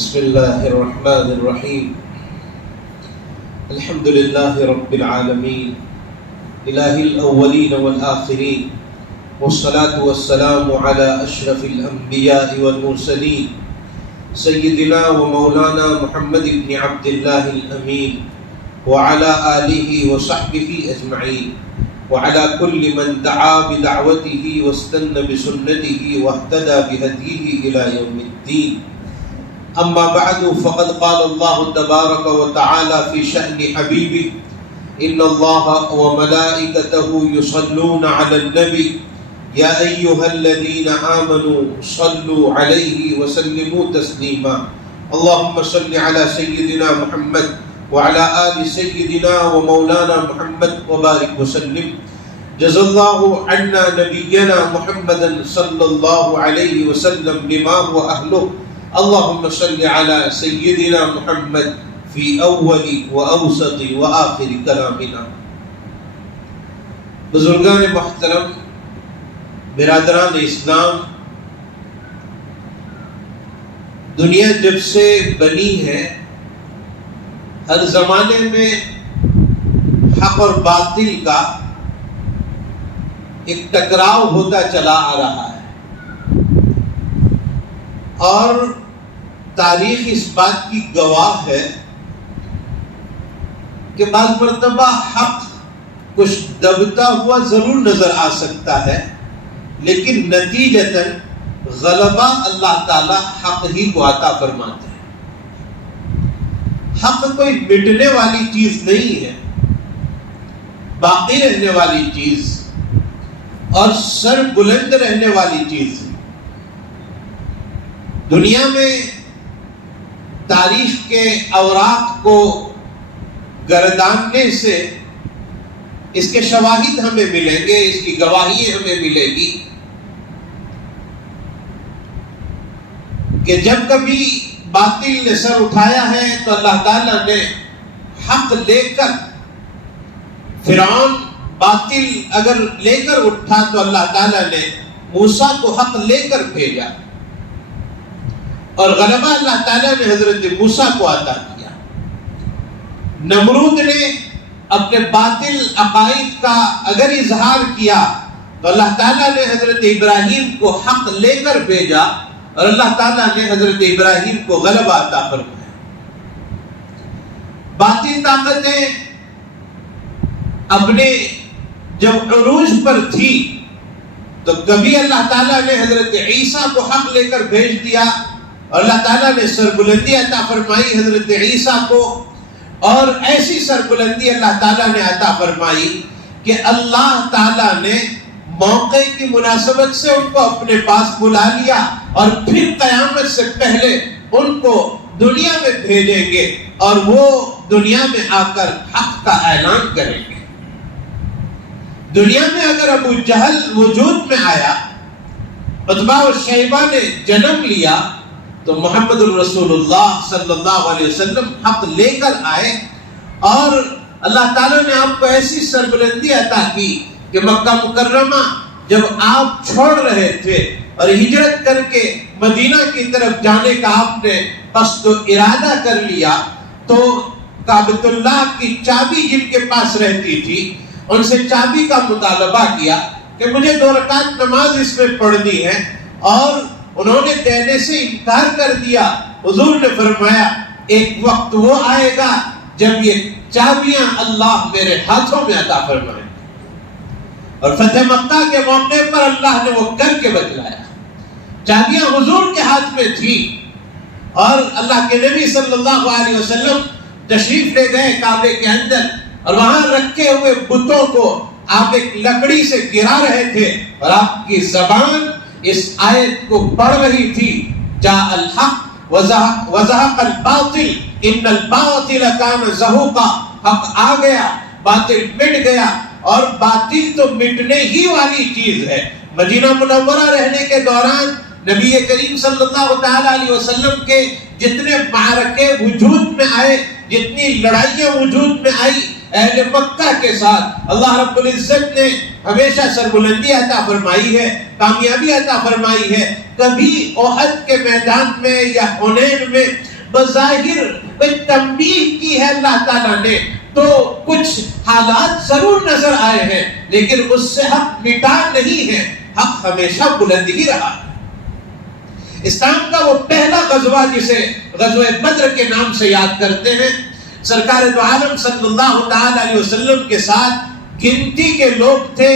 بسم الله الرحمن الرحيم الحمد لله رب العالمين إله الأولين والآخرين والصلاة والسلام على أشرف الأنبياء والمرسلين سيدنا ومولانا محمد بن عبد الله الأمين وعلى آله وصحبه أجمعين وعلى كل من دعا بدعوته واستنى بسنته واهتدى بهديه إلى يوم الدين. أما بعد فقد قال الله تبارك وتعالى في شأن حبيبه إن الله وملائكته يصلون على النبي يا أيها الذين آمنوا صلوا عليه وسلموا تسليما. اللهم صل على سيدنا محمد وعلى آل سيدنا ومولانا محمد وبارك وسلم. جزا الله عنا نبينا محمدا صلى الله عليه وسلم بما هو أهله. اللهم صل على سيدنا محمد في أول وأوسط وآخر كلامنا. بزرگان محترم، برادران اسلام، دنیا جب سے بنی ہے ہر زمانے میں حق اور باطل کا ایک ٹکراؤ ہوتا چلا آ رہا ہے، اور تاریخ اس بات کی گواہ ہے کہ بعض مرتبہ حق کچھ دبتا ہوا ضرور نظر آ سکتا ہے، لیکن نتیجتاً غلبہ اللہ تعالی حق ہی کو عطا فرماتے ہیں. حق کوئی مٹنے والی چیز نہیں ہے، باقی رہنے والی چیز اور سر بلند رہنے والی چیز ہے. دنیا میں تاریخ کے اوراق کو گرداننے سے اس کے شواہد ہمیں ملیں گے، اس کی گواہی ہمیں ملے گی کہ جب کبھی باطل نے سر اٹھایا ہے تو اللہ تعالیٰ نے حق لے کر، فرعون باطل اگر لے کر اٹھا تو اللہ تعالیٰ نے موسیٰ کو حق لے کر بھیجا، اور غلبہ اللہ تعالیٰ نے حضرت موسیٰ کو عطا کیا. نمرود نے اپنے باطل عقائد کا اگر اظہار کیا تو اللہ تعالیٰ نے حضرت ابراہیم کو حق لے کر بھیجا، اور اللہ تعالیٰ نے حضرت ابراہیم کو غلبہ عطا فرمایا. باطل طاقتیں اپنے جب عروج پر تھی تو کبھی اللہ تعالیٰ نے حضرت عیسیٰ کو حق لے کر بھیج دیا، اور اللہ تعالیٰ نے سربلندی عطا فرمائی حضرت عیسیٰ کو، اور ایسی سربلندی اللہ تعالیٰ نے عطا فرمائی کہ اللہ تعالیٰ نے موقع کی مناسبت سے ان کو اپنے پاس بلا لیا، اور پھر قیامت سے پہلے ان کو دنیا میں بھیجیں گے اور وہ دنیا میں آ کر حق کا اعلان کریں گے. دنیا میں اگر ابو جہل وجود میں آیا، عتبہ و شیبہ نے جنم لیا، تو محمد الرسول اللہ صلی اللہ علیہ وسلم حق لے کر آئے، اور اللہ تعالیٰ نے آپ کو ایسی سربلندی عطا کی کہ مکہ مکرمہ جب آپ چھوڑ رہے تھے اور ہجرت کر کے مدینہ کی طرف جانے کا آپ نے قصد و ارادہ کر لیا، تو کعبۃ اللہ کی چابی جن کے پاس رہتی تھی ان سے چابی کا مطالبہ کیا کہ مجھے 2 رکعت نماز اس میں پڑھنی ہے، اور انہوں نے دینے سے انکار کر دیا. حضور نے فرمایا ایک وقت وہ آئے گا جب یہ چابیاں اللہ میرے ہاتھوں میں عطا فرمائیں گے، اور فتح مکہ کے موقع پر اللہ نے وہ کر کے بتلایا. چابیاں حضور کے ہاتھ میں تھی، اور اللہ کے نبی صلی اللہ علیہ وسلم تشریف لے گئے کعبے کے اندر، اور وہاں رکھے ہوئے بتوں کو آپ ایک لکڑی سے گرا رہے تھے، اور آپ کی زبان اس آیت کو پڑھ رہی تھی، جاء الحق وزهق الباطل ان الباطل كان زهوقا. حق آ گیا، باطل مٹ گیا، اور باطل تو مٹنے ہی والی چیز ہے. مدینہ منورہ رہنے کے دوران نبی کریم صلی اللہ تعالی علیہ وسلم کے جتنے معرکے وجود میں آئے، جتنی لڑائیاں وجود میں آئی اہل مکہ کے ساتھ، اللہ رب العزت نے ہمیشہ سربلندی عطا فرمائی ہے، کامیابی عطا فرمائی ہے. کبھی احد کے میدان میں یا حنین میں بظاہر تنبیہ کی ہے اللہ تعالیٰ نے تو کچھ حالات ضرور نظر آئے ہیں، لیکن اس سے حق مٹا نہیں ہے، حق ہمیشہ بلند ہی رہا۔ اسلام کا وہ پہلا غزوہ جسے غزوہ بدر کے نام سے یاد کرتے ہیں، سرکار دو عالم صلی اللہ تعالی علیہ وسلم کے ساتھ گنتی کے لوگ تھے،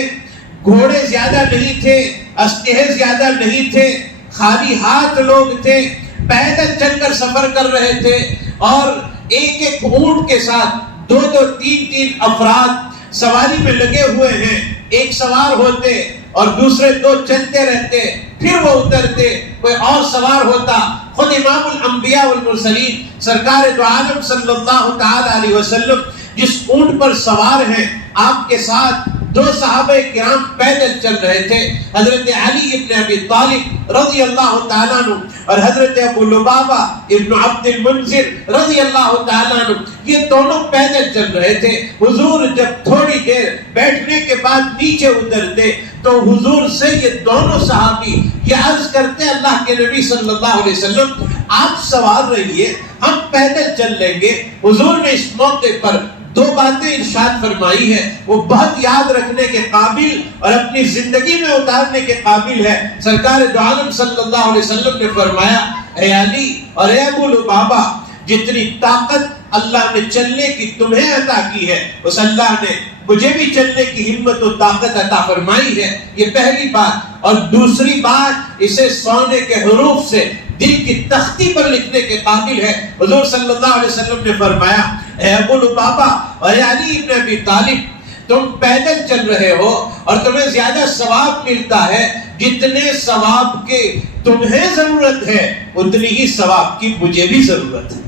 گھوڑے زیادہ نہیں تھے، اسلحے زیادہ نہیں تھے، خالی ہاتھ لوگ تھے، پیدل چل کر سفر کر رہے تھے، اور ایک ایک اونٹ کے ساتھ دو دو تین تین افراد سواری میں لگے ہوئے ہیں، ایک سوار ہوتے اور دوسرے دو چلتے رہتے، پھر وہ اترتے، کوئی اور سوار ہوتا۔ خود امام الانبیاء والمرسلین سرکار دو عالم صلی اللہ تعالی علیہ وسلم جس اونٹ پر سوار ہیں، آپ کے ساتھ دو صحابہ کرام پیدل چل رہے تھے، حضرت علی ابن ابی طالب رضی اللہ تعالیٰ عنہ اور حضرت ابو لبابہ ابن عبد المنذر رضی اللہ تعالیٰ عنہ، یہ دونوں پیدل چل رہے تھے۔ حضور جب تھوڑی دیر بیٹھنے کے بعد نیچے اترتے تو حضور سے یہ دونوں صحابی یہ عرض کرتے، اللہ کے نبی صلی اللہ علیہ وسلم آپ سوار رہیے، ہم پیدل چل لیں گے۔ حضور نے اس موقع پر دو باتیں ارشاد فرمائی ہے، وہ بہت یاد رکھنے کے قابل اور اپنی زندگی میں اتارنے کے قابل ہے۔ سرکار دو عالم صلی اللہ علیہ وسلم نے فرمایا، اے علی اور اے ابو لبابہ، جتنی طاقت اللہ نے چلنے کی تمہیں عطا کی ہے، اس اللہ نے مجھے بھی چلنے کی ہمت و طاقت عطا فرمائی ہے۔ یہ پہلی بات۔ اور دوسری بات، اسے سونے کے حروف سے دل کی تختی پر لکھنے کے قابل ہے۔ حضور صلی اللہ علیہ وسلم نے فرمایا، اے ابو لبابہ اور اے علی ابن ابی طالب، تم پیدل چل رہے ہو اور تمہیں زیادہ ثواب ملتا ہے، جتنے ثواب کے تمہیں ضرورت ہے اتنی ہی ثواب کی مجھے بھی ضرورت ہے۔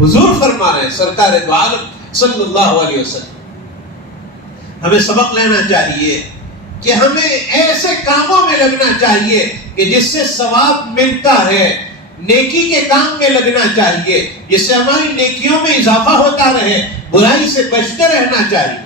حضور فرما رہے ہیں سرکار دو عالم صلی اللہ علیہ وسلم۔ ہمیں سبق لینا چاہیے کہ ہمیں ایسے کاموں میں لگنا چاہیے کہ جس سے ثواب ملتا ہے، نیکی کے کام میں لگنا چاہیے جس سے ہماری نیکیوں میں اضافہ ہوتا رہے، برائی سے بچتے رہنا چاہیے۔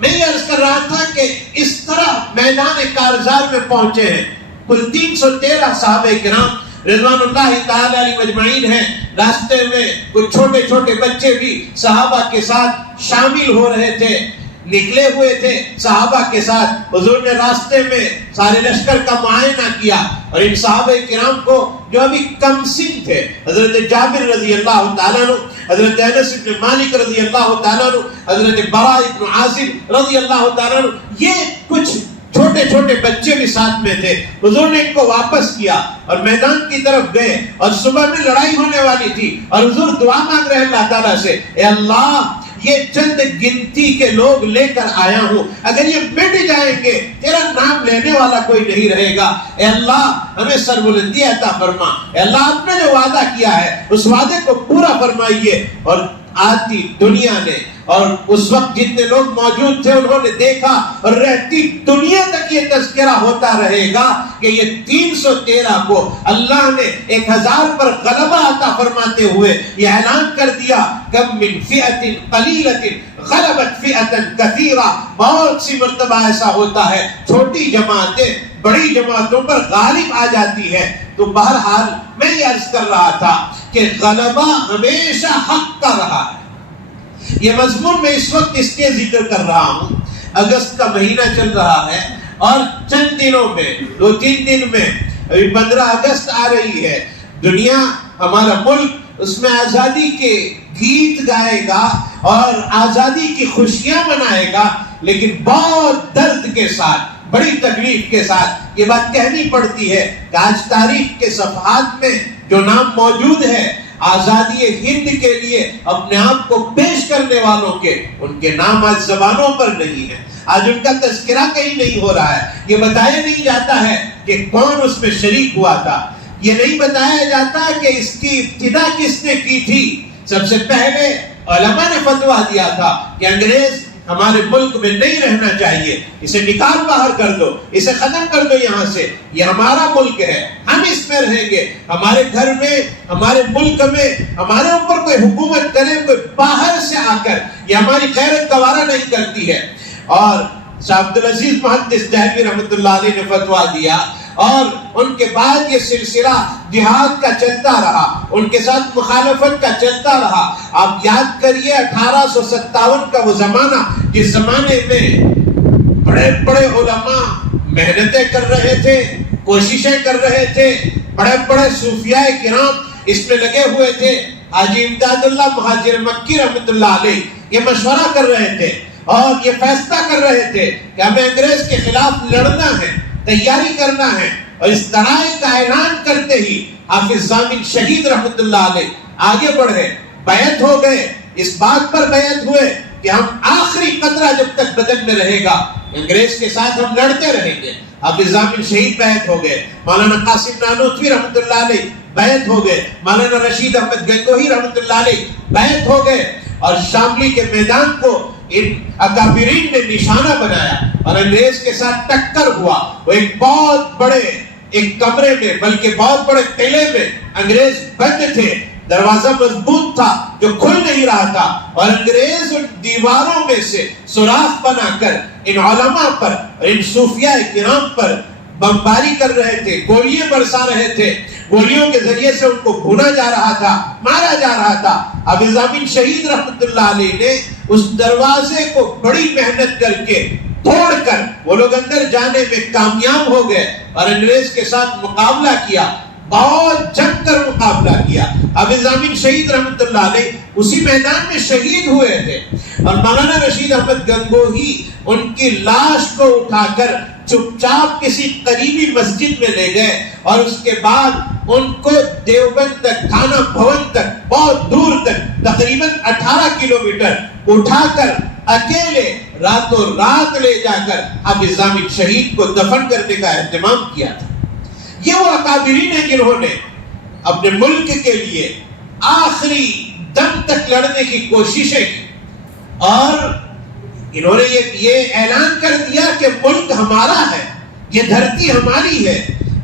میں یہ عرض کر رہا تھا کہ اس طرح میدان کارزار میں پہنچے ہیں، کل 313 صحابہ کرام رضوان اللہ تعالی علیہ مجمعین ہیں۔ راستے میں کچھ چھوٹے چھوٹے بچے بھی صحابہ کے ساتھ شامل ہو رہے تھے، نکلے ہوئے تھے صحابہ کے ساتھ۔ حضور نے راستے میں سارے لشکر کا معائنہ کیا اور ان صحابہ کرام کو جو ابھی کم سن تھے، حضرت جابر رضی اللہ تعالیٰ عنہ، حضرت انس بن مالک رضی اللہ تعالیٰ عنہ، حضرت براء بن عازب رضی اللہ تعالیٰ عنہ، یہ کچھ چھوٹے چھوٹے بچے بھی ساتھ میں تھے۔ حضور نے ان کو واپس کیا اور میدان کی طرف گئے، اور صبح میں لڑائی ہونے والی تھی اور حضور دعا مانگ رہے اللہ تعالیٰ سے، اے اللہ یہ چند گنتی کے لوگ لے کر آیا ہوں، اگر یہ مٹ جائیں گے تیرا نام لینے والا کوئی نہیں رہے گا، اے اللہ ہمیں سربلندی عطا فرما، اے اللہ آپ نے جو وعدہ کیا ہے اس وعدے کو پورا فرمائیے۔ اور آتی دنیا نے اور اس وقت جتنے لوگ موجود تھے انہوں نے دیکھا، اور رہتی دنیا تک یہ تذکرہ ہوتا رہے گا کہ یہ 313 کو اللہ نے 1000 پر غلبہ عطا فرماتے ہوئے یہ اعلان کر دیا، کم من فئۃ قلیلۃ غلبت فئۃ کثیرہ۔ بہت سی مرتبہ ایسا ہوتا ہے چھوٹی جماعتیں بڑی جماعتوں پر غالب آ جاتی ہے۔ تو بہرحال میں یہ عرض کر رہا تھا کہ غلبہ ہمیشہ حق کا رہا ہے۔ یہ مضمون میں اس وقت اس لیے ذکر کر رہا ہوں، اگست کا مہینہ چل رہا ہے اور چند دنوں میں 2-3 دن میں ابھی 15 اگست آ رہی ہے، دنیا ہمارا ملک اس میں آزادی کے گیت گائے گا اور آزادی کی خوشیاں منائے گا، لیکن بہت درد کے ساتھ، بڑی تکلیف کے ساتھ یہ بات کہنی پڑتی ہے کہ آج تاریخ کے صفحات میں جو نام موجود ہے آزادی ہند کے لیے اپنے آپ کو پیش کرنے والوں کے، ان کے نام آج زبانوں پر نہیں ہے، آج ان کا تذکرہ کہیں نہیں ہو رہا ہے، یہ بتایا نہیں جاتا ہے کہ کون اس میں شریک ہوا تھا، یہ نہیں بتایا جاتا کہ اس کی ابتدا کس نے کی تھی۔ سب سے پہلے علماء نے فتویٰ دیا تھا کہ انگریز ہمارے ملک میں نہیں رہنا چاہیے، اسے نکال باہر کر دو، اسے ختم کر دو یہاں سے، یہ ہمارا ملک ہے، ہم اس میں رہیں گے، ہمارے گھر میں، ہمارے ملک میں ہمارے اوپر کوئی حکومت کرے، کوئی باہر سے آ کر، یہ ہماری غیرت گوارا نہیں کرتی ہے۔ اور شاہ عبدالعزیز محدث دہلوی رحمۃ اللہ علیہ نے فتویٰ دیا، اور ان کے بعد یہ سلسلہ جہاد کا چلتا رہا، ان کے ساتھ مخالفت کا چلتا رہا۔ آپ یاد کریے 1857 کا وہ زمانہ جس زمانے میں بڑے بڑے علماء محنتیں کر رہے تھے، کوششیں کر رہے تھے، بڑے بڑے صوفیاء کرام اس میں لگے ہوئے تھے۔ حاجی امداد اللہ مہاجر مکی رحمۃ اللہ علیہ یہ مشورہ کر رہے تھے اور یہ فیصلہ کر رہے تھے کہ ہمیں انگریز کے خلاف لڑنا ہے، تیاری کرنا ہے۔ اور اس لڑائی کا اعلان کرتے ہی حافظ ضامن شہید رحمۃ اللہ علیہ آگے بڑھے، بیعت ہو گئے، اس بات پر بیعت ہوئے کہ ہم آخری قطرہ جب تک بدن میں رہے گا انگریز کے ساتھ ہم لڑتے رہیں گے۔ حافظ ضامن شہید بیعت ہو گئے، مولانا قاسم نانوتوی رحمۃ اللہ علیہ بیعت ہو گئے، مولانا رشید احمد گنگوہی رحمۃ اللہ علیہ بیعت ہو گئے، اور شاملی کے میدان کو ان اکابرین نے نشانہ بنایا اور انگریز کے ساتھ ٹکر ہوا۔ وہ ایک بہت بڑے ایک کمرے میں، بلکہ بہت بڑے قلعے میں انگریز بند تھے، دروازہ مضبوط تھا جو کھل نہیں رہا تھا، اور انگریز ان دیواروں میں سے سوراخ بنا کر ان علماء پر اور ان صوفیاء کرام پر بمباری کر رہے تھے، گولیاں برسا رہے تھے، گولیوں کے ذریعے سے ان کو بھونا جا رہا تھا، مارا جا رہا تھا۔ حافظ ضامن شہید رحمۃ اللہ علیہ نے اس دروازے کو بڑی محنت کر کے توڑ کر وہ لوگ اندر جانے میں کامیاب ہو گئے اور انگریز کے ساتھ مقابلہ کیا، بہت جم کر مقابلہ کیا۔ حافظ ضامن شہید رحمۃ اللہ علیہ اسی میدان میں شہید ہوئے تھے، اور مولانا رشید احمد گنگوہی ان کی لاش کو اٹھا کر چپ چاپ کسی قریبی مسجد میں لے گئے، اور اس کے بعد ان کو دیوبند تک، تھانہ بھون تک، بہت دور تک تقریباً 18 کلومیٹر اٹھا کر اکیلے راتوں رات لے جا کر حافظ ضامن شہید کو دفن کرنے کا اہتمام کیا تھا۔ یہ وہ اکابرین ہیں جنہوں نے اپنے ملک کے لیے آخری دم تک لڑنے کی کوششیں کی، اور انہوں نے یہ اعلان کر دیا کہ ملک ہمارا ہے، یہ دھرتی ہماری ہے،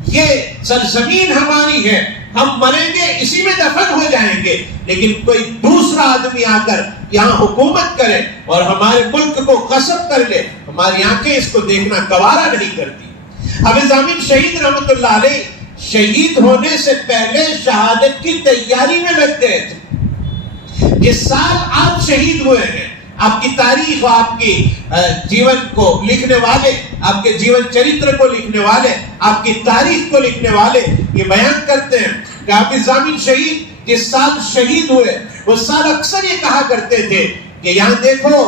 یہ سرزمین ہماری ہے، ہم مریں گے اسی میں دفن ہو جائیں گے، لیکن کوئی دوسرا آدمی آ کر یہاں حکومت کرے اور ہمارے ملک کو غصب کر لے، ہماری آنکھیں اس کو دیکھنا گوارا نہیں کرتی۔ حافظ ضامن شہید رحمۃ اللہ علیہ شہید ہونے سے پہلے شہادت کی تیاری میں لگ گئے تھے۔ جس سال آپ شہید ہوئے ہیں، آپ کی تاریخ و آپ کی جیون کو لکھنے والے، آپ کے جیون چریتر کو لکھنے والے، آپ کی تاریخ کو لکھنے والے یہ بیان کرتے ہیں کہ حافظ ضامن شہید جس سال شہید ہوئے اس سال اکثر یہ کہا کرتے تھے کہ یہاں دیکھو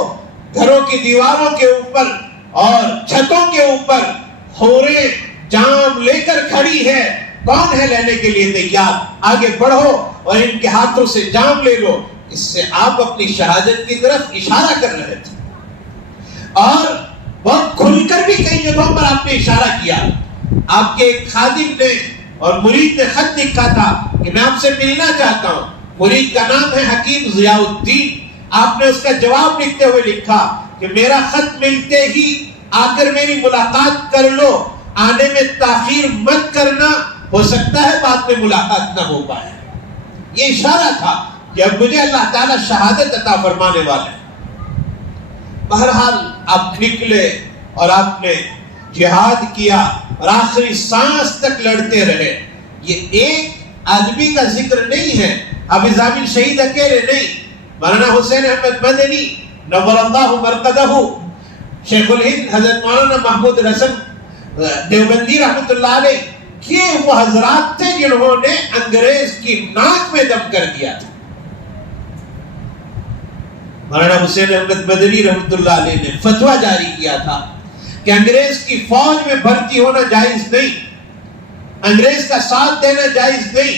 گھروں کی دیواروں کے اوپر اور چھتوں کے اوپر حوریں جام لے کر کھڑی ہے، کون ہے لینے کے لیے تیار؟ آگے بڑھو اور ان کے ہاتھوں سے جام لے لو۔ اس سے آپ اپنی شہادت کی طرف اشارہ کر رہے تھے، اور بہت کھل کر بھی کئی جگہوں پر آپ نے اشارہ کیا۔ آپ کے ایک خادم نے اور مرید نے خط لکھا تھا کہ میں آپ سے ملنا چاہتا ہوں، مرید کا نام ہے حکیم ضیاء الدین۔ آپ نے اس کا جواب لکھتے ہوئے لکھا کہ میرا خط ملتے ہی آ کر میری ملاقات کر لو، آنے میں تاخیر مت کرنا، ہو سکتا ہے بعد میں ملاقات نہ ہو پائے۔ یہ اشارہ تھا کہ اب مجھے اللہ تعالیٰ شہادت عطا فرمانے والے۔ بہرحال آپ نکلے اور آپ نے جہاد کیا اور آخری سانس تک لڑتے رہے۔ یہ ایک آدمی کا ذکر نہیں ہے، حافظ ضامن شہید اکیلے نہیں، مولانا حسین احمد مدنی نور اللہ مرقدہ، شیخ الہند حضرت مولانا محمود حسن دیوبندی رحمۃ اللہ علیہ، یہ وہ حضرات تھے جنہوں نے انگریز کی ناک میں دم کر دیا تھا۔ مولانا حسین احمد مدنی رحمۃ اللہ علیہ نے فتویٰ جاری کیا تھا کہ انگریز کی فوج میں بھرتی ہونا جائز نہیں، انگریز کا ساتھ دینا جائز نہیں،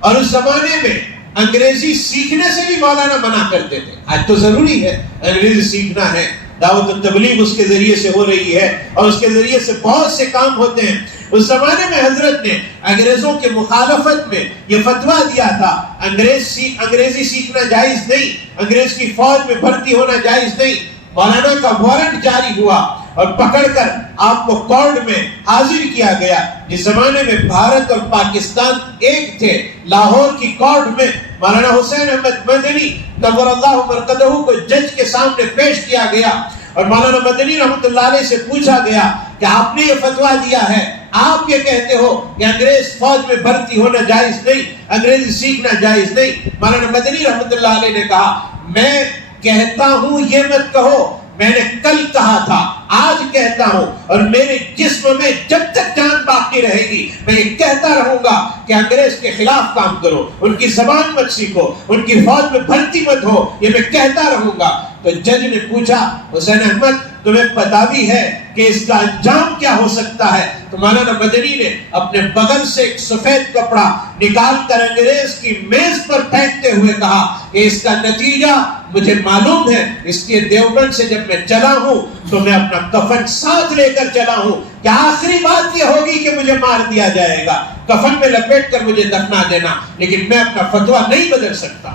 اور اس زمانے میں انگریزی سیکھنے سے بھی مولانا منع کرتے تھے۔ آج تو ضروری ہے انگریزی سیکھنا ہے، دعوت و تبلیغ اس کے ذریعے سے ہو رہی ہے اور اس کے ذریعے سے بہت سے کام ہوتے ہیں۔ اس زمانے میں حضرت نے انگریزوں کے مخالفت میں یہ فتویٰ دیا تھا، انگریزی سیکھنا جائز نہیں، انگریز کی فوج میں بھرتی ہونا جائز نہیں۔ مولانا کا وارنٹ جاری ہوا اور پکڑ کر آپ کو کورٹ میں حاضر کیا گیا۔ جس زمانے میں بھارت اور پاکستان ایک تھے، لاہور کی کورٹ میں مولانا حسین احمد مدنی نور اللہ مرقدہ کو جج کے سامنے پیش کیا گیا، اور مولانا مدنی رحمۃ اللہ علیہ سے پوچھا گیا کہ آپ نے یہ فتویٰ دیا ہے، آپ یہ کہتے ہو کہ انگریز فوج میں بھرتی ہونا جائز نہیں، انگریزی سیکھنا جائز نہیں۔ مولانا مدنی رحمت اللہ علیہ نے کہا میں کہتا ہوں یہ مت کہو، میں نے کل کہا تھا، آج کہتا ہوں، اور میرے جسم میں جب تک جان باقی رہے گی میں یہ کہتا رہوں گا کہ انگریز کے خلاف کام کرو، ان کی زبان مت سیکھو، ان کی فوج میں بھرتی مت ہو، یہ میں کہتا رہوں گا۔ تو جج نے پوچھا حسین احمد تمہیں پتا بھی ہے کہ اس کا انجام کیا ہو سکتا ہے؟ تو مولانا مدنی نے اپنے بغل سے ایک سفید کپڑا نکال کر انگریز کی میز پر پھینکتے ہوئے کہا کہ اس کا نتیجہ مجھے معلوم ہے، اس لیے دیوبند سے جب میں چلا ہوں تو میں اپنا کفن ساتھ لے کر چلا ہوں کہ آخری بات یہ ہوگی کہ مجھے مار دیا جائے گا، کفن میں لپیٹ کر مجھے دفنا دینا، لیکن میں اپنا فتویٰ نہیں بدل سکتا۔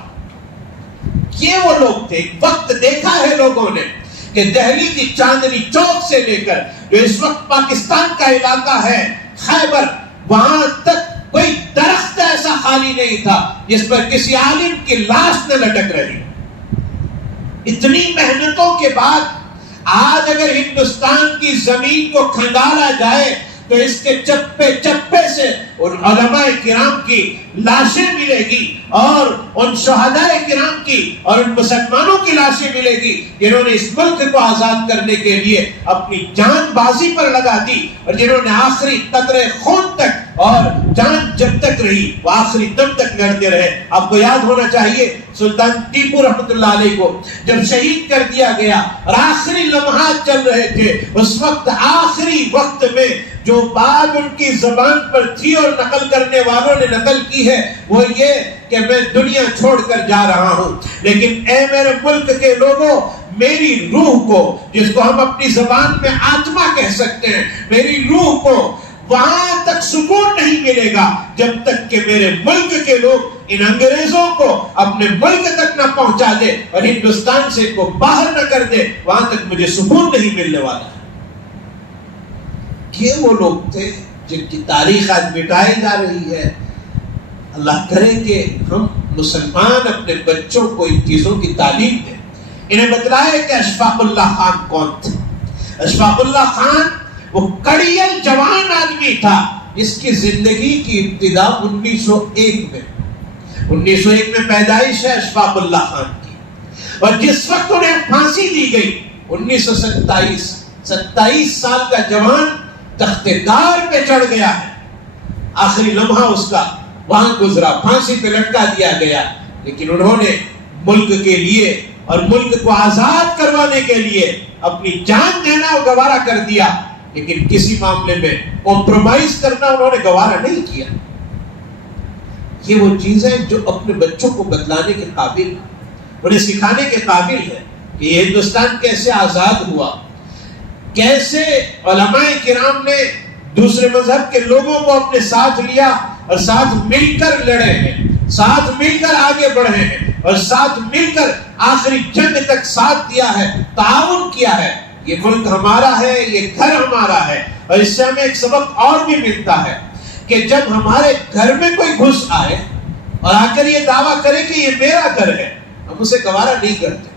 یہ وہ لوگ تھے، وقت دیکھا ہے لوگوں نے کہ دہلی کی چاندنی چوک سے لے کر جو اس وقت پاکستان کا علاقہ ہے خیبر، وہاں تک کوئی درخت ایسا خالی نہیں تھا جس پر کسی عالم کی لاش نہ لٹک رہی۔ اتنی محنتوں کے بعد آج اگر ہندوستان کی زمین کو کھنگالا جائے تو اس کے چپے چپے سے ان علماء کرام کی لاشیں ملے گی، اور ان شہداء کرام کی اور ان مسلمانوں کی لاشیں ملے گی جنہوں نے اس ملک کو آزاد کرنے کے لیے اپنی جان بازی پر لگا دی، اور جنہوں نے آخری قطرے خون تک اور جان جب تک رہی وہ آخری دم تک لڑتے رہے۔ آپ کو یاد ہونا چاہیے سلطان ٹیپو رحمت اللہ علیہ کو جب شہید کر دیا گیا اور آخری لمحات چل رہے تھے، اس وقت آخری وقت میں جو بات ان کی زبان پر تھی اور نقل کرنے والوں نے نقل کی ہے وہ یہ کہ میں دنیا چھوڑ کر جا رہا ہوں، لیکن اے میرے ملک کے لوگوں، میری روح کو، جس کو ہم اپنی زبان میں آتما کہہ سکتے ہیں، میری روح کو وہاں تک سکون نہیں ملے گا جب تک کہ میرے ملک کے لوگ ان انگریزوں کو اپنے ملک تک نہ پہنچا دے اور ہندوستان سے کو باہر نہ کر دے، وہاں تک مجھے سکون نہیں ملنے والا ہے۔ یہ وہ لوگ تھے جن کی تاریخ آج مٹائی جا رہی ہے۔ اللہ کرے کہ ہم مسلمان اپنے بچوں کو ان چیزوں کی تعلیم دیں۔ انہیں بتلائے کہ اشفاق اللہ خان کون تھے۔ اشفاق اللہ خان وہ کڑیل جوان آدمی تھا جس کی زندگی کی ابتدا 1901 میں 1901 میں پیدائش ہے اشفاق اللہ خان کی، اور جس وقت انہیں پھانسی دی گئی 1927 سال کا جوان تختگار پہ چڑھ گیا ہے، آخری لمحہ اس کا وہاں گزرا، پھانسی پہ لٹکا دیا گیا، لیکن انہوں نے ملک کے لیے اور ملک کو آزاد کروانے کے لیے اپنی جان دینا گوارا کر دیا، لیکن کسی معاملے میں کمپرومائز کرنا انہوں نے گوارا نہیں کیا۔ یہ وہ چیزیں جو اپنے بچوں کو بتلانے کے قابل، انہیں سکھانے کے قابل ہے کہ یہ ہندوستان کیسے آزاد ہوا، کیسے علماء کرام نے دوسرے مذہب کے لوگوں کو اپنے ساتھ لیا اور ساتھ مل کر لڑے ہیں، ساتھ مل کر آگے بڑھے ہیں، اور ساتھ مل کر آخری جنگ تک ساتھ دیا ہے، تعاون کیا ہے۔ یہ ملک ہمارا ہے، یہ گھر ہمارا ہے، اور اس سے ہمیں ایک سبق اور بھی ملتا ہے کہ جب ہمارے گھر میں کوئی گھس آئے اور آ کر یہ دعویٰ کرے کہ یہ میرا گھر ہے، ہم اسے گوارا نہیں کرتے۔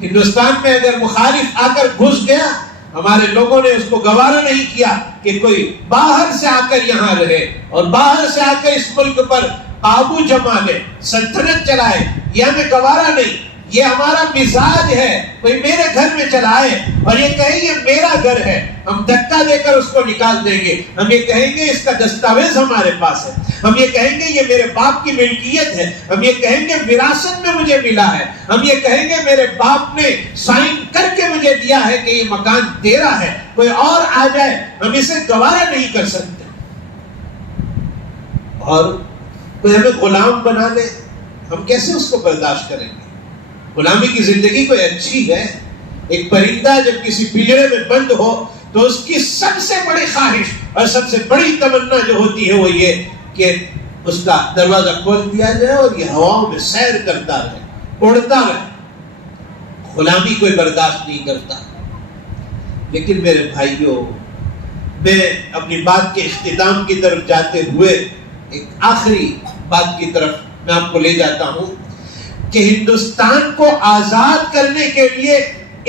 ہندوستان میں اگر مخالف آ کر گھس گیا، ہمارے لوگوں نے اس کو گوارا نہیں کیا کہ کوئی باہر سے آ کر یہاں رہے اور باہر سے آ کر اس ملک پر قابو جما لے، سلطنت چلائے، یہ ہمیں گوارا نہیں۔ یہ ہمارا مزاج ہے، کوئی میرے گھر میں چلائے اور یہ کہیں یہ میرا گھر ہے، ہم دھکا دے کر اس کو نکال دیں گے، ہم یہ کہیں گے اس کا دستاویز ہمارے پاس ہے، ہم یہ کہیں گے یہ میرے باپ کی ملکیت ہے، ہم یہ کہیں گے وراثت میں مجھے ملا ہے، ہم یہ کہیں گے میرے باپ نے سائن کر کے مجھے دیا ہے کہ یہ مکان تیرا ہے، کوئی اور آ جائے ہم اسے گوارا نہیں کر سکتے۔ اور کوئی ہمیں غلام بنا لے، ہم کیسے اس کو برداشت کریں گے؟ غلامی کی زندگی کوئی اچھی ہے؟ ایک پرندہ جب کسی پنجرے میں بند ہو تو اس کی سب سے بڑی خواہش اور سب سے بڑی تمنا جو ہوتی ہے وہ یہ کہ اس کا دروازہ کھول دیا جائے اور یہ ہواؤں میں سیر کرتا رہے، اڑتا رہے۔ غلامی کوئی برداشت نہیں کرتا۔ لیکن میرے بھائیوں، میں اپنی بات کے اختتام کی طرف جاتے ہوئے ایک آخری بات کی طرف میں آپ کو لے جاتا ہوں کہ ہندوستان کو آزاد کرنے کے لیے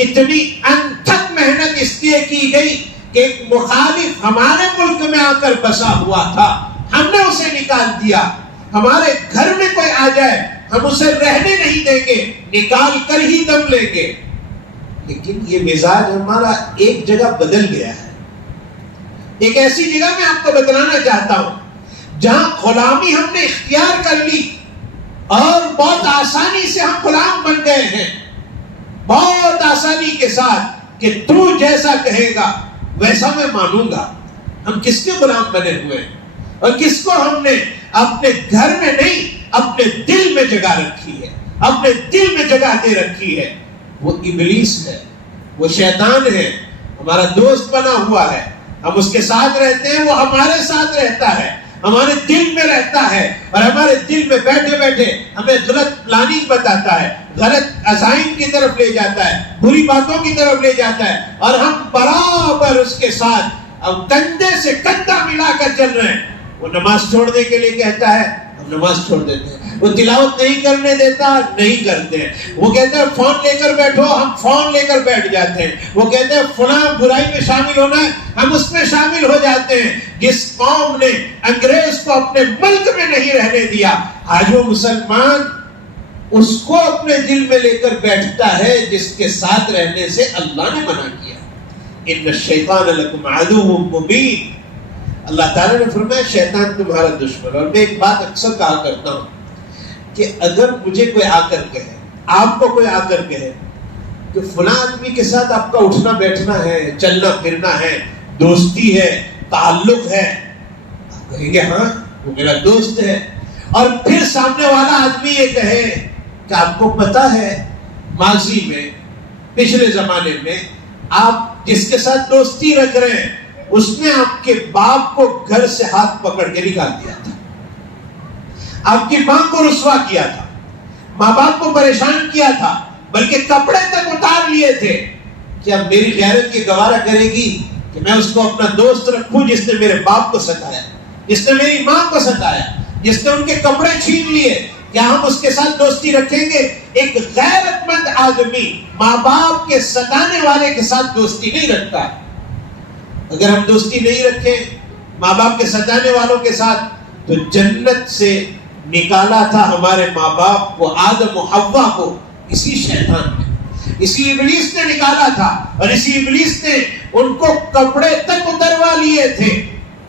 اتنی انتھک محنت اس لیے کی گئی کہ کہ ایک مخالف ہمارے ملک میں آ کر بسا ہوا تھا، ہم نے اسے نکال دیا. ہمارے گھر میں کوئی آ جائے ہم اسے رہنے نہیں دیں گے، نکال کر ہی دم لیں گے. لیکن یہ مزاج ہمارا ایک جگہ بدل گیا ہے. ایک ایسی جگہ میں آپ کو بتلانا چاہتا ہوں جہاں غلامی ہم نے اختیار کر لی اور بہت آسانی سے ہم غلام بن گئے ہیں، بہت آسانی کے ساتھ کہ تو جیسا کہے گا ویسا میں مانوں گا. ہم کس کے غلام بنے ہوئے ہیں اور کس کو ہم نے اپنے گھر میں نہیں اپنے دل میں جگہ رکھی ہے، اپنے دل میں جگہ دے رکھی ہے. وہ ابلیس ہے، وہ شیطان ہے، ہمارا دوست بنا ہوا ہے. ہم اس کے ساتھ رہتے ہیں، وہ ہمارے ساتھ رہتا ہے، ہمارے دل میں رہتا ہے اور ہمارے دل میں بیٹھے بیٹھے ہمیں غلط پلاننگ بتاتا ہے، غلط عزائم کی طرف لے جاتا ہے، بری باتوں کی طرف لے جاتا ہے اور ہم برابر اس کے ساتھ کندھے سے کندھا ملا کر چل رہے ہیں. وہ نماز چھوڑنے کے لیے کہتا ہے، ہم نماز چھوڑ دیتے ہیں. وہ تلاوت نہیں کرنے دیتا، نہیں کرتے ہیں. وہ کہتے ہیں فون لے کر بیٹھو، ہم فون لے کر بیٹھ جاتے ہیں. وہ کہتے ہیں فلاں برائی میں شامل ہونا ہے، ہم اس میں شامل ہو جاتے ہیں. جس قوم نے انگریز کو اپنے ملک میں نہیں رہنے دیا، آج وہ مسلمان اس کو اپنے دل میں لے کر بیٹھتا ہے جس کے ساتھ رہنے سے اللہ نے منع کیا. ان الشیطان لکم عدو مبین. اللہ تعالیٰ نے فرمایا شیطان تمہارا دشمن. اور میں ایک بات اکثر کہا کرتا ہوں کہ اگر مجھے کوئی آ کر کہے، آپ کو کوئی آ کر کہے کہ فلاں آدمی کے ساتھ آپ کا اٹھنا بیٹھنا ہے، چلنا پھرنا ہے، دوستی ہے، تعلق ہے، آپ کہیں گے ہاں وہ میرا دوست ہے. اور پھر سامنے والا آدمی یہ کہے کہ آپ کو پتا ہے ماضی میں، پچھلے زمانے میں آپ جس کے ساتھ دوستی رکھ رہے ہیں اس نے آپ کے باپ کو گھر سے ہاتھ پکڑ کے نکال دیا تھا، آپ کی ماں کو رسوا کیا تھا، ماں باپ کو پریشان کیا تھا، بلکہ کپڑے تک اتار لیے تھے. کیا میری غیرت یہ گوارا کرے گی کہ میں اس کو اپنا دوست رکھوں جس نے میرے باپ کو ستایا، جس نے میری ماں کو ستایا، جس نے ان کے کپڑے چھین لیے؟ کیا ہم اس کے ساتھ دوستی رکھیں گے؟ ایک غیرت مند آدمی ماں باپ کے ستانے والے کے ساتھ دوستی نہیں رکھتا. اگر ہم دوستی نہیں رکھیں ماں باپ کے ستانے والوں کے ساتھ تو جنت سے نکالا تھا ہمارے ماں باپ کو، آدم و حوا کو، اسی شیطان نے، اسی ابلیس نے نکالا تھا. اور اسی ابلیس نے ان کو کپڑے تک اتروا لیے تھے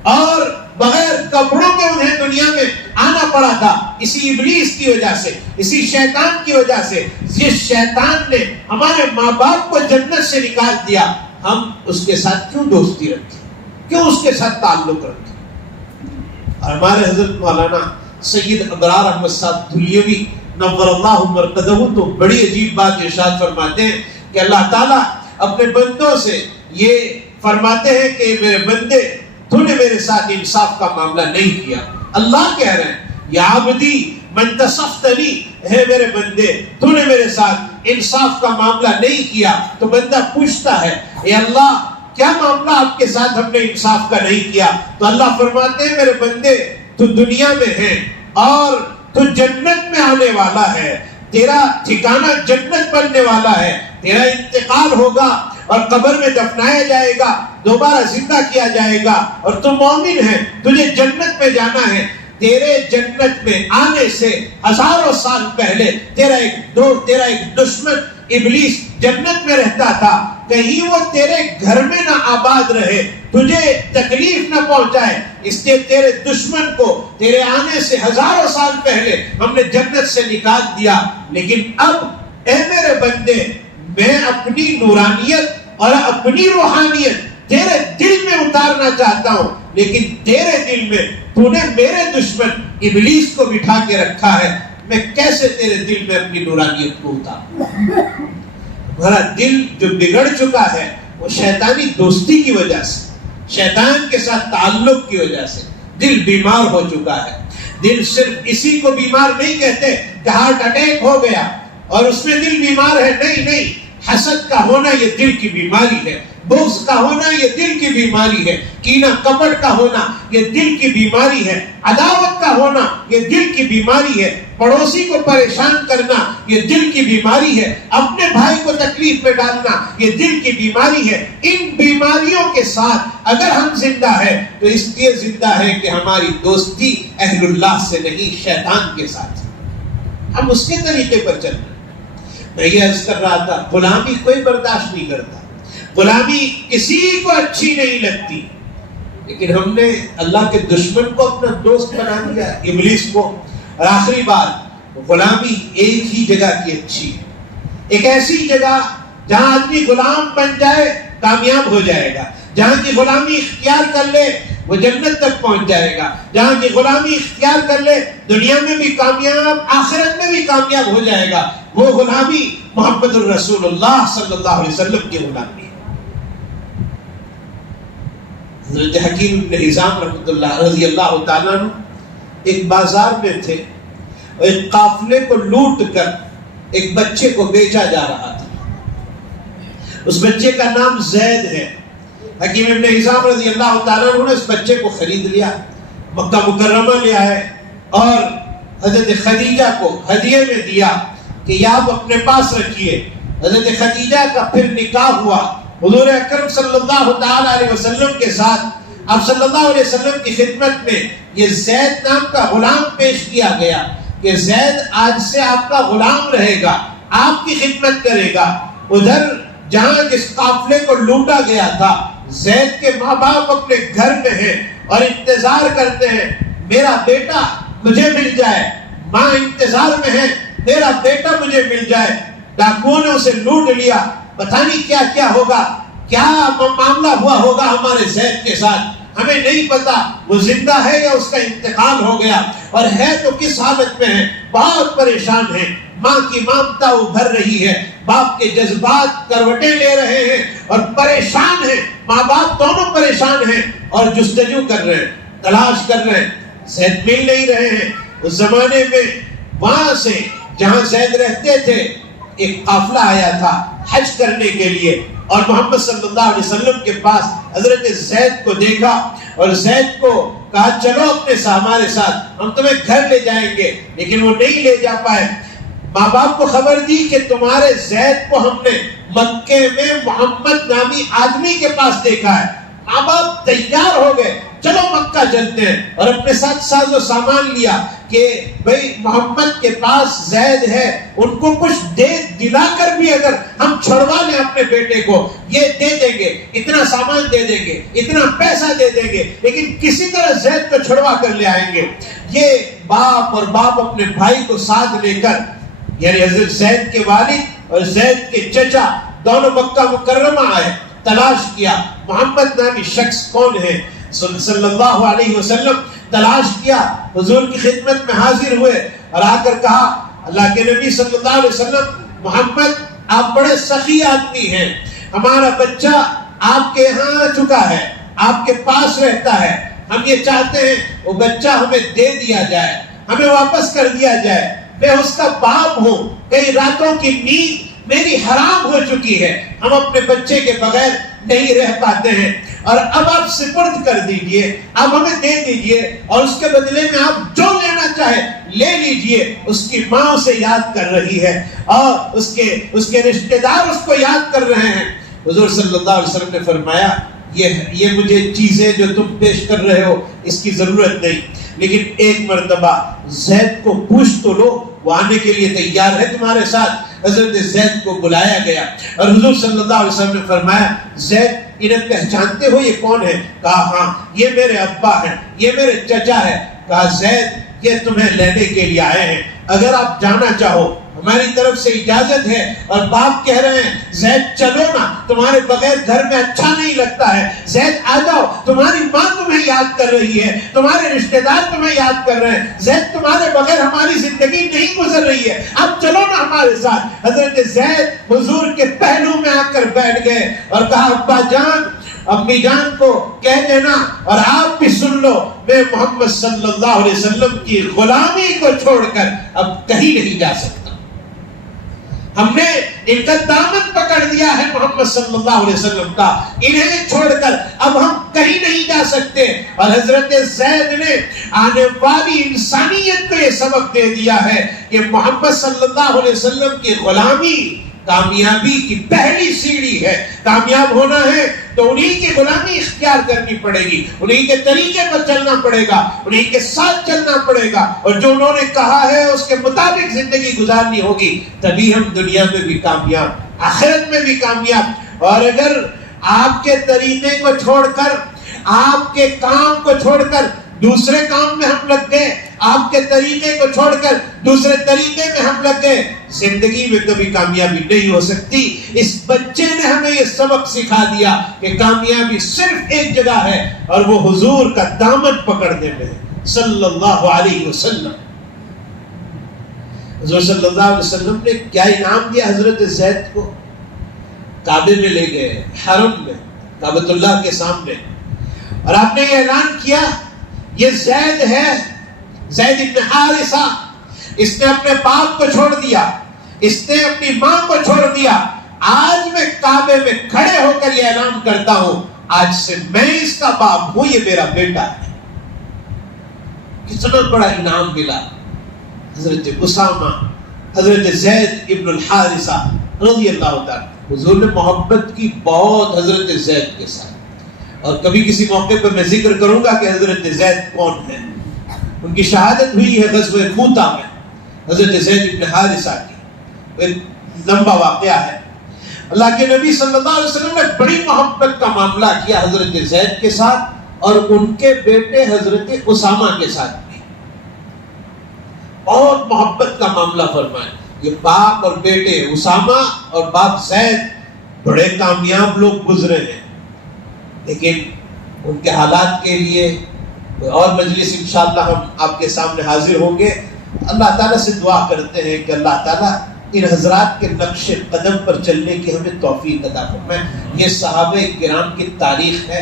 اور بغیر کپڑوں کے انہیں دنیا میں آنا پڑا تھا. اسی ابلیس کی وجہ سے، اسی شیطان کی وجہ سے. جس شیطان نے ہمارے ماں باپ کو جنت سے نکال دیا، ہم اس کے ساتھ کیوں دوستی رکھیں، کیوں اس کے ساتھ تعلق رکھیں؟ اور ہمارے حضرت مولانا سید ابرار احمد صاحب دھلیوی نور اللہ مرقدہ تو بڑی عجیب بات ارشاد فرماتے ہیں کہ اللہ تعالیٰ اپنے بندوں سے یہ فرماتے ہیں کہ میرے بندے تو نے میرے ساتھ انصاف کا معاملہ نہیں کیا. اللہ کہہ رہے ہیں یا عبدی من تصفتنی، ہے میرے بندے تو نے میرے ساتھ انصاف کا معاملہ نہیں کیا. تو بندہ پوچھتا ہے اے اللہ کیا معاملہ آپ کے ساتھ ہم نے انصاف کا نہیں کیا؟ تو اللہ فرماتے ہیں میرے بندے تو دنیا میں ہے اور تو جنت میں آنے والا ہے، تیرا ٹھکانہ جنت بننے والا ہے، تیرا انتقال ہوگا اور قبر میں دفنایا جائے گا، دوبارہ زندہ کیا جائے گا اور تو مومن ہے، تجھے جنت میں جانا ہے. تیرے جنت میں آنے سے ہزاروں سال پہلے تیرا ایک دشمن ابلیس جنت میں رہتا تھا. کہیں وہ تیرے گھر میں نہ آباد رہے، تجھے تکلیف نہ پہنچائے، اس لیے تیرے دشمن کو تیرے آنے سے ہزاروں سال پہلے ہم نے جنت سے نکال دیا. لیکن اب اے میرے بندے میں اپنی نورانیت اور اپنی روحانیت تیرے دل میں اتارنا چاہتا ہوں، لیکن تیرے دل میں تو نے میرے دشمن ابلیس کو بٹھا کے رکھا ہے، میں کیسے تیرے دل میں اپنی نورانیت کو اتاروں؟ ہمارا دل جو بگڑ چکا ہے وہ شیطانی دوستی کی وجہ سے، شیطان کے ساتھ تعلق کی وجہ سے دل بیمار ہو چکا ہے. دل صرف اسی کو بیمار نہیں کہتے کہ ہارٹ اٹیک ہو گیا اور اس میں دل بیمار ہے، نہیں، حسد کا ہونا یہ دل کی بیماری ہے، بغض کا ہونا یہ دل کی بیماری ہے، کینہ کپٹ کا ہونا یہ دل کی بیماری ہے، عداوت کا ہونا یہ دل کی بیماری ہے، پڑوسی کو پریشان کرنا یہ دل کی بیماری ہے، اپنے بھائی کو تکلیف میں ڈالنا یہ دل کی بیماری ہے۔ ان بیماریوں کے ساتھ اگر ہم زندہ ہیں تو اس لیے زندہ ہے کہ ہماری دوستی اہل اللہ سے نہیں، شیطان کے ساتھ، ہم اس کے طریقے پر چل رہے ہیں۔ میں یہ عرض کر رہا تھا، غلامی کوئی برداشت نہیں کرتا، غلامی کسی کو اچھی نہیں لگتی، لیکن ہم نے اللہ کے دشمن کو اپنا دوست بنا دیا، ابلیس کو۔ اور آخری بات، غلامی ایک ہی جگہ کی اچھی ہے، ایک ایسی جگہ جہاں آدمی غلام بن جائے کامیاب ہو جائے گا، جہاں کی غلامی اختیار کر لے وہ جنت تک پہنچ جائے گا، جہاں کی غلامی اختیار کر لے دنیا میں بھی کامیاب، آخرت میں بھی کامیاب ہو جائے گا۔ وہ غلامی محمد الرسول اللہ صلی اللہ علیہ وسلم کی غلامی ہے۔ حضرت حکیم بن حزام رحمۃ اللہ رضی اللہ تعالیٰ عنہ ایک بازار میں تھے اور ایک قافلے کو لوٹ کر ایک بچے کو بیچا جا رہا تھا۔ اس بچے کا نام زید ہے۔ حکیم ابن حزام رضی اللہ تعالیٰ عنہ نے اس بچے کو خرید لیا، مکہ مکرمہ لے آئے اور حضرت خدیجہ کو ہدیے میں دیا کہ یہ آپ اپنے پاس رکھیے۔ حضرت خدیجہ کا پھر نکاح ہوا حضور اکرم صلی اللہ تعالی علیہ وسلم کے ساتھ۔ آپ صلی اللہ علیہ وسلم کی خدمت میں یہ زید نام کا غلام پیش کیا گیا کہ زید آج سے آپ کا غلام رہے گا، آپ کی خدمت کرے گا۔ ادھر جہاں جس قافلے کو لوٹا گیا تھا، زید کے ماں باپ اپنے گھر میں ہیں اور انتظار کرتے ہیں میرا بیٹا مجھے مل جائے، ماں انتظار میں ہے میرا بیٹا مجھے مل جائے۔ ڈاکوؤں نے اسے لوٹ لیا، پتہ نہیں کیا کیا ہوگا، کیا معاملہ ہوا ہوگا ہمارے زید کے ساتھ، ہمیں نہیں پتا وہ زندہ ہے یا اس کا انتقال ہو گیا، اور ہے تو کس حالت میں ہے، بہت پریشان ہے۔ ماں کی ممتا ابھر رہی ہے، باپ کے جذبات کروٹیں لے رہے ہیں اور پریشان ہیں، ماں باپ دونوں پریشان ہیں اور جستجو کر رہے ہیں، تلاش کر رہے ہیں، زید مل نہیں رہے ہیں۔ اس زمانے میں وہاں سے جہاں زید رہتے تھے ایک قافلہ آیا تھا حج کرنے کے لیے، اور محمد صلی اللہ علیہ وسلم کے پاس حضرت زید کو دیکھا اور زید کو کہا چلو اپنے ہمارے ساتھ، ہم تمہیں گھر لے جائیں گے، لیکن وہ نہیں لے جا پائے۔ ماں باپ کو خبر دی کہ تمہارے زید کو ہم نے مکے میں محمد نامی آدمی کے پاس دیکھا ہے۔ ماں باپ تیار ہو گئے، چلو مکہ چلتے ہیں، اور اپنے ساتھ ساز و سامان لیا کہ بھئی محمد کے پاس زید ہے، ان کو کچھ دے دلا کر بھی اگر ہم چھڑوا لیں اپنے بیٹے کو یہ دے دیں گے، اتنا سامان دے دیں گے، اتنا پیسہ دے دیں گے، لیکن کسی طرح زید کو چھڑوا کر لے آئیں گے۔ یہ باپ اور باپ اپنے بھائی کو ساتھ لے کر، یعنی حضرت زید کے والد اور زید کے چچا دونوں مکہ مکرمہ آئے، تلاش کیا محمد نامی شخص کون ہے، صلی اللہ علیہ وسلم تلاش کیا، حضور کی خدمت میں حاضر ہوئے اور آ کر کہا اللہ کے نبی صلی اللہ علیہ وسلم، محمد آپ بڑے سخی آدمی ہیں، ہمارا بچہ آپ کے یہاں آ چکا ہے، آپ کے پاس رہتا ہے، ہم یہ چاہتے ہیں وہ بچہ ہمیں دے دیا جائے، ہمیں واپس کر دیا جائے، میں اس کا باپ ہوں، کئی راتوں کی نیند میری حرام ہو چکی ہے، ہم اپنے بچے کے بغیر نہیں رہ پاتے ہیں، اور اب آپ سپرد کر دیجئے، اب ہمیں دے دیجئے، اور اس کے بدلے میں آپ جو لینا چاہے لے لیجئے۔ اس کی ماں اسے یاد کر رہی ہے اور اس کے رشتہ دار اس کو یاد کر رہے ہیں۔ حضور صلی اللہ علیہ وسلم نے فرمایا یہ مجھے چیزیں جو تم پیش کر رہے ہو اس کی ضرورت نہیں، لیکن ایک مرتبہ زید کو پوچھ تو لو، وہ آنے کے لیے تیار ہے تمہارے ساتھ۔ حضرت زید کو بلایا گیا اور حضور صلی اللہ علیہ وسلم نے فرمایا زید انہیں پہچانتے ہو یہ کون ہے؟ کہا ہاں یہ میرے ابا ہیں، یہ میرے چچا ہے۔ کہا زید یہ تمہیں لینے کے لیے آئے ہیں، اگر آپ جانا چاہو ہماری طرف سے اجازت ہے۔ اور باپ کہہ رہے ہیں زید چلو نا، تمہارے بغیر گھر میں اچھا نہیں لگتا ہے، زید آ جاؤ، تمہاری ماں تمہیں یاد کر رہی ہے، تمہارے رشتہ دار تمہیں یاد کر رہے ہیں، زید تمہارے بغیر ہماری زندگی نہیں گزر رہی ہے، اب چلو نا ہمارے ساتھ۔ حضرت زید حضور کے پہلو میں آ کر بیٹھ گئے اور کہا ابا جان امی جان کو کہہ دینا اور آپ بھی سن لو، میں محمد صلی اللہ علیہ وسلم کی غلامی کو چھوڑ کر اب کہیں نہیں جا سکتا۔ ہم نے ان کا دامن پکڑ دیا ہے محمد صلی اللہ علیہ وسلم کا، انہیں چھوڑ کر اب ہم کہیں نہیں جا سکتے۔ اور حضرت زید نے آنے والی انسانیت کو یہ سبق دے دیا ہے کہ محمد صلی اللہ علیہ وسلم کی غلامی کامیابی کی پہلی سیڑھی ہے۔ کامیاب ہونا ہے تو انہی کی غلامی اختیار کرنی پڑے گی، انہی کے طریقے پر چلنا پڑے گا، انہی کے ساتھ چلنا پڑے گا، اور جو انہوں نے کہا ہے اس کے مطابق زندگی گزارنی ہوگی، تبھی ہم دنیا میں بھی کامیاب، آخرت میں بھی کامیاب۔ اور اگر آپ کے طریقے کو چھوڑ کر، آپ کے کام کو چھوڑ کر دوسرے کام میں ہم لگ گئے، آپ کے طریقے کو چھوڑ کر دوسرے طریقے میں ہم لگ گئے، زندگی میں کبھی کامیابی نہیں ہو سکتی۔ اس بچے نے ہمیں یہ سبق سکھا دیا کہ کامیابی صرف ایک جگہ ہے، اور وہ حضور کا دامن پکڑنے میں ہے صلی اللہ علیہ وسلم۔ حضور صلی اللہ علیہ وسلم نے کیا انعام دیا حضرت زید کو؟ کعبے میں لے گئے، حرم میں، کعبۃ اللہ کے سامنے، اور آپ نے یہ اعلان کیا یہ زید ہے، زید ابن حارثہ، اس نے اپنے باپ کو چھوڑ دیا، اس نے اپنی ماں کو چھوڑ دیا، آج میں کعبے میں کھڑے ہو کر یہ اعلان کرتا ہوں آج سے میں اس کا باپ ہوں، یہ میرا بیٹا ہے۔ کتنا بڑا انعام ملا حضرت اسامہ، حضرت زید ابن الحارثہ رضی اللہ تعالیٰ۔ حضور نے محبت کی بہت حضرت زید کے ساتھ، اور کبھی کسی موقع پر میں ذکر کروں گا کہ حضرت زید کون ہے۔ ان کی شہادت ہوئی ہے غزوہ موتہ میں، حضرت زید ابن حارثہ کی، ایک لمبا واقعہ ہے۔ اللہ کے نبی صلی اللہ علیہ وسلم نے بڑی محبت کا معاملہ کیا حضرت زید کے ساتھ، اور ان کے بیٹے حضرت اسامہ کے ساتھ بھی بہت محبت کا معاملہ فرمایا۔ یہ باپ اور بیٹے اسامہ اور باپ زید بڑے کامیاب لوگ گزرے ہیں، لیکن ان کے حالات کے لیے کوئی اور مجلس انشاءاللہ ہم آپ کے سامنے حاضر ہوں گے۔ اللہ تعالیٰ سے دعا کرتے ہیں کہ اللہ تعالیٰ ان حضرات کے نقش قدم پر چلنے کی ہمیں توفیق عطا فرمائے۔ یہ صحابہ کرام کی تاریخ ہے۔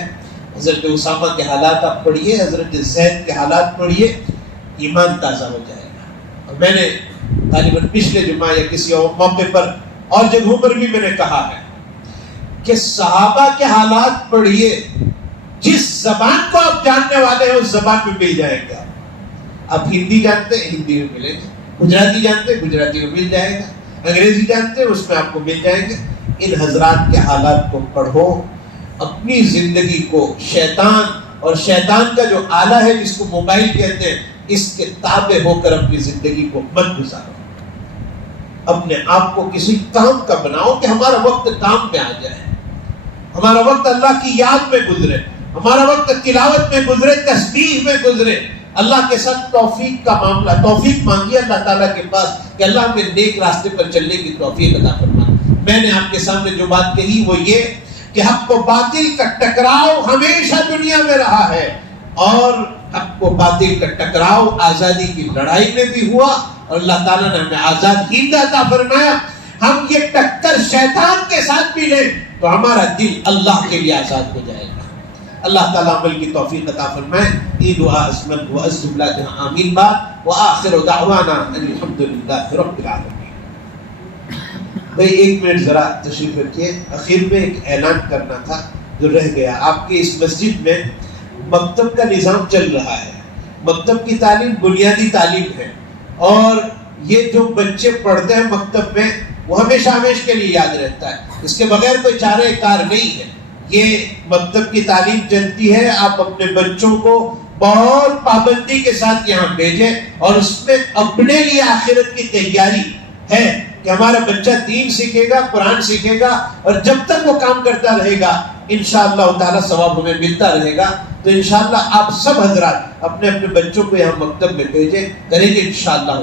حضرت اسامہ کے حالات آپ پڑھیے، حضرت زید کے حالات پڑھیے، ایمان تازہ ہو جائے گا۔ اور میں نے غالباً پچھلے جمعہ یا کسی اور موقع پر اور جگہوں پر بھی میں نے کہا ہے کہ صحابہ کے حالات پڑھیے، جس زبان کو آپ جاننے والے ہیں اس زبان میں مل جائے گا۔ آپ ہندی جانتے ہیں ہندی میں ملے گا، گجراتی جانتے ہیں گجراتی میں مل جائے گا، انگریزی جانتے ہیں اس میں آپ کو مل جائیں گے۔ ان حضرات کے حالات کو پڑھو، اپنی زندگی کو شیطان اور شیطان کا جو آلہ ہے جس کو موبائل کہتے ہیں اس کے تابع ہو کر اپنی زندگی کو مت گزارو۔ اپنے آپ کو کسی کام کا بناؤ کہ ہمارا وقت کام میں آ جائے، ہمارا وقت اللہ کی یاد میں گزرے، ہمارا وقت تلاوت میں گزرے، تسبیح میں گزرے۔ اللہ کے ساتھ توفیق کا معاملہ، توفیق مانگیے اللہ تعالیٰ کے پاس کہ اللہ ہمیں نیک راستے پر چلنے کی توفیق عطا فرما۔ میں نے آپ کے سامنے جو بات کہی وہ یہ کہ حق و باطل کا ٹکراؤ ہمیشہ دنیا میں رہا ہے، اور حق و باطل کا ٹکراؤ آزادی کی لڑائی میں بھی ہوا، اور اللہ تعالیٰ نے ہمیں آزاد ہند عطا فرمایا۔ ہم یہ ٹکر شیطان کے ساتھ بھی لیں تو ہمارا دل اللہ کے لیے آزاد ہو جائے گا۔ اللہ تعالیٰ عمل کی توفیق عطا فرمائے۔ عید و عظمت و عز بلاد آمین بات وآخر دعوانا ان الحمدللہ رب العالمین۔ بھئی ایک منٹ ذرا تشریف رکھیے، اخیر میں ایک اعلان کرنا تھا جو رہ گیا۔ آپ کے اس مسجد میں مکتب کا نظام چل رہا ہے۔ مکتب کی تعلیم بنیادی تعلیم ہے، اور یہ جو بچے پڑھتے ہیں مکتب میں وہ ہمیشہ ہمیشہ کے لیے یاد رہتا ہے، اس کے بغیر کوئی چارہ کار نہیں ہے۔ یہ مکتب کی تعلیم چلتی ہے، آپ اپنے بچوں کو بہت پابندی کے ساتھ یہاں بھیجیں، اور اس میں اپنے لیے آخرت کی تیاری ہے کہ ہمارا بچہ دین سیکھے گا، قرآن سیکھے گا، اور جب تک وہ کام کرتا رہے گا انشاءاللہ تعالیٰ ثواب ہمیں ملتا رہے گا۔ تو انشاءاللہ آپ سب حضرات اپنے اپنے بچوں کو یہاں مکتب میں بھیجیں، کریں گے انشاءاللہ۔